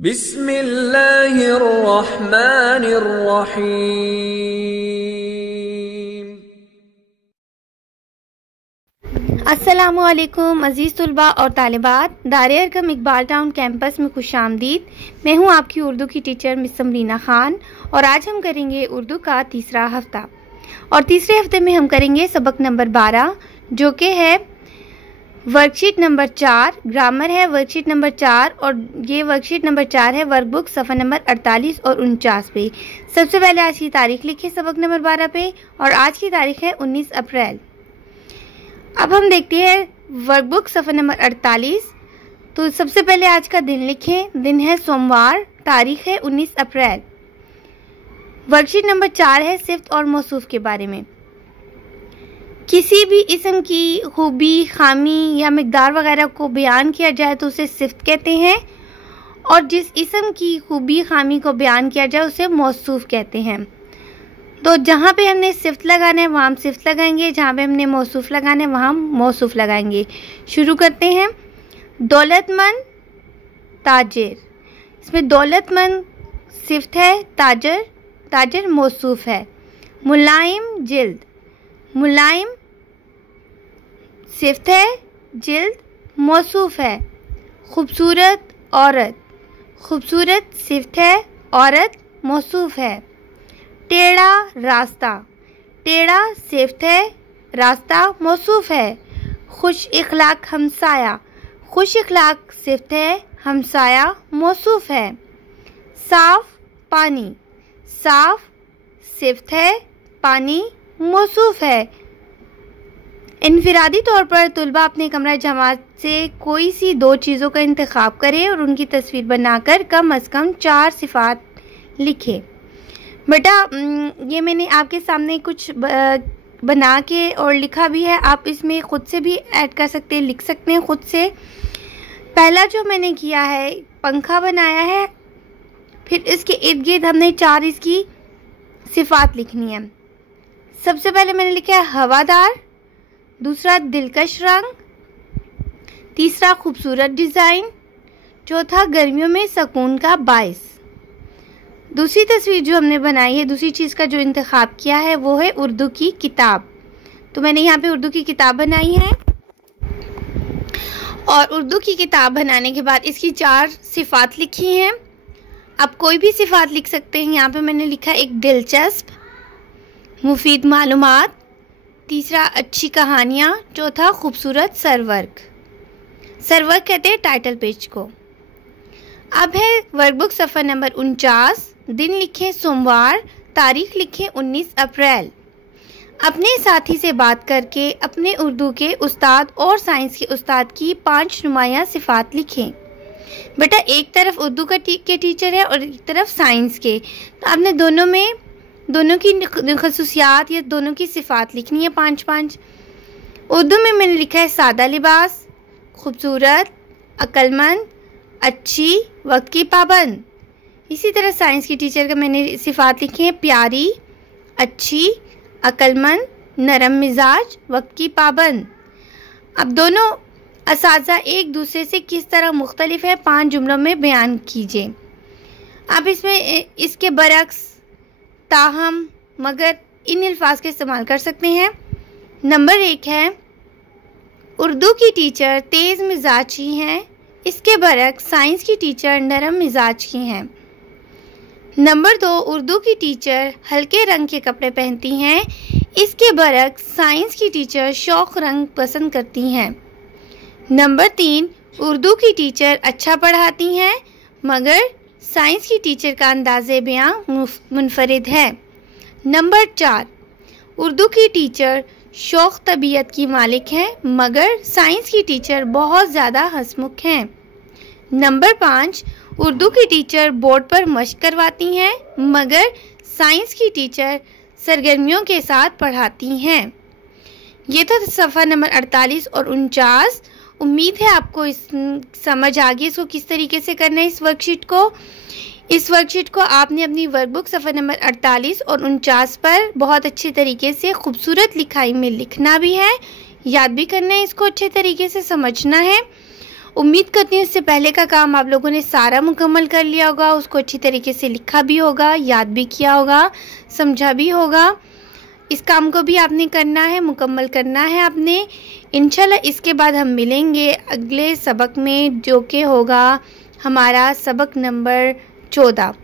बिस्मिल्लाहिर्रहमानिर्रहीम। अस्सलामुअलैकुम अज़ीज़ तुलबा और तालिबात, दार-ए-अरक़म इकबाल टाउन कैंपस में खुशामदीद। मैं हूं आपकी उर्दू की टीचर मिस समरीना खान और आज हम करेंगे उर्दू का तीसरा हफ्ता। और तीसरे हफ्ते में हम करेंगे सबक नंबर 12 जो कि है वर्कशीट नंबर 4, ग्रामर है वर्कशीट नंबर 4 और ये वर्कशीट नंबर 4 है वर्कबुक सफ़ा नंबर 48 और 49 पे। सबसे पहले आज की तारीख लिखिए सबक नंबर 12 पे और आज की तारीख है 19 अप्रैल। अब हम देखते हैं वर्कबुक सफ़ा नंबर 48। तो सबसे पहले आज का दिन लिखें। दिन है सोमवार, तारीख है 19 अप्रैल। वर्कशीट नंबर 4 है सिफ्त और मौसूफ के बारे में। किसी भी इस्म की खूबी, खामी या मिक़दार वगैरह को बयान किया जाए तो उसे सिफ्त कहते हैं और जिस इस्म की खूबी, खामी को बयान किया जाए उसे मौसूफ कहते हैं। तो जहाँ पे हमने सिफ्त लगाना है वहाँ हम सिफ्त लगाएंगे, जहाँ पे हमने मौसूफ लगाना है वहाँ हम मौसूफ लगाएंगे। शुरू करते हैं। दौलतमंद, ताजिर। इसमें दौलतमंद सिफ्त है, ताजिर मौसूफ है। मुलायम, जिल्द। मुलायम सिफ्त है, जिल्द मौसूफ है। खूबसूरत, औरत। खूबसूरत सिफ्त है, औरत मौसूफ है। टेढ़ा, रास्ता। टेढ़ा सिफ्त है, रास्ता मौसूफ है। खुश इखलाक, हमसाया। खुश इखलाक सिफ्त है, हमसाया मौसूफ है। साफ, पानी। साफ सिफ्त है, पानी मौसूफ है। इनफिरादी तौर पर तुलबा अपने कमरा जमात से कोई सी दो चीज़ों का इंतखाब करें और उनकी तस्वीर बनाकर कम अज़ कम 4 सिफ़ात लिखें। बेटा ये मैंने आपके सामने कुछ बना के और लिखा भी है, आप इसमें ख़ुद से भी ऐड कर सकते हैं, लिख सकते हैं ख़ुद से। पहला जो मैंने किया है पंखा बनाया है, फिर इसके इर्द गिर्द हमने 4 इसकी सिफ़ात लिखनी है। सबसे पहले मैंने लिखा है हवादार, दूसरा दिलकश रंग, तीसरा खूबसूरत डिज़ाइन, चौथा गर्मियों में सुकून का बाइस। दूसरी तस्वीर जो हमने बनाई है, दूसरी चीज़ का जो इंतखाब किया है वो है उर्दू की किताब। तो मैंने यहाँ पे उर्दू की किताब बनाई है और उर्दू की किताब बनाने के बाद इसकी 4 सिफ़ात लिखी हैं। आप कोई भी सिफ़ात लिख सकते हैं। यहाँ पे मैंने लिखा एक दिलचस्प, मुफीद मालूमात, तीसरा अच्छी कहानियाँ, चौथा खूबसूरत सरवर्क। सरवर्क कहते हैं टाइटल पेज को। अब है वर्कबुक सफ़ा नंबर 49। दिन लिखें सोमवार, तारीख लिखें 19 अप्रैल। अपने साथी से बात करके अपने उर्दू के उस्ताद और साइंस के उस्ताद की 5 नुमायाँ सिफ़ात लिखें। बेटा एक तरफ उर्दू के टीचर है और एक तरफ साइंस के, तो आपने दोनों की खसूसियात या दोनों की सिफ़ात लिखनी है 5-5। उर्दू में मैंने लिखा है सादा लिबास, खूबसूरत, अक्लमंद, अच्छी, वक्त की पाबंद। इसी तरह साइंस की टीचर का मैंने सिफ़ात लिखी है प्यारी, अच्छी, अक्लमंद, नरम मिजाज, वक्त की पाबंद। अब दोनों असातिज़ा एक दूसरे से किस तरह मुख्तलिफ है 5 जुमलों में बयान कीजिए। आप इसमें इसके बरक्स, ताहम, मगर इन अल्फाज का इस्तेमाल कर सकते हैं। नंबर 1 है उर्दू की टीचर तेज़ मिजाजी हैं, इसके बरक्स साइंस की टीचर नरम मिजाज की हैं। नंबर 2 उर्दू की टीचर हल्के रंग के कपड़े पहनती हैं, इसके बरक्स साइंस की टीचर शौक रंग पसंद करती हैं। नंबर 3 उर्दू की टीचर अच्छा पढ़ाती हैं मगर साइंस की टीचर का अंदाज़े बयां मुनफरिद है। नंबर 4 उर्दू की टीचर शौक तबीयत की मालिक हैं मगर साइंस की टीचर बहुत ज़्यादा हंसमुख हैं। नंबर 5 उर्दू की टीचर बोर्ड पर मश्क करवाती हैं मगर साइंस की टीचर सरगर्मियों के साथ पढ़ाती हैं। ये था सफ़ा नंबर 48 और 49। उम्मीद है आपको समझ आ गई इसको किस तरीके से करना है। इस वर्कशीट को आपने अपनी वर्कबुक सफ़ा नंबर 48 और 49 पर बहुत अच्छे तरीके से खूबसूरत लिखाई में लिखना भी है, याद भी करना है, इसको अच्छे तरीके से समझना है उम्मीद करती हूँ इससे पहले का काम आप लोगों ने सारा मुकम्मल कर लिया होगा, उसको अच्छी तरीके से लिखा भी होगा, याद भी किया होगा, समझा भी होगा। इस काम को भी आपने करना है, मुकम्मल करना है आपने। इंशाल्लाह इसके बाद हम मिलेंगे अगले सबक में, जो कि होगा हमारा सबक नंबर 14।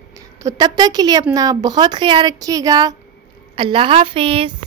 तो तब तक के लिए अपना बहुत ख्याल रखिएगा। अल्लाह हाफिज़।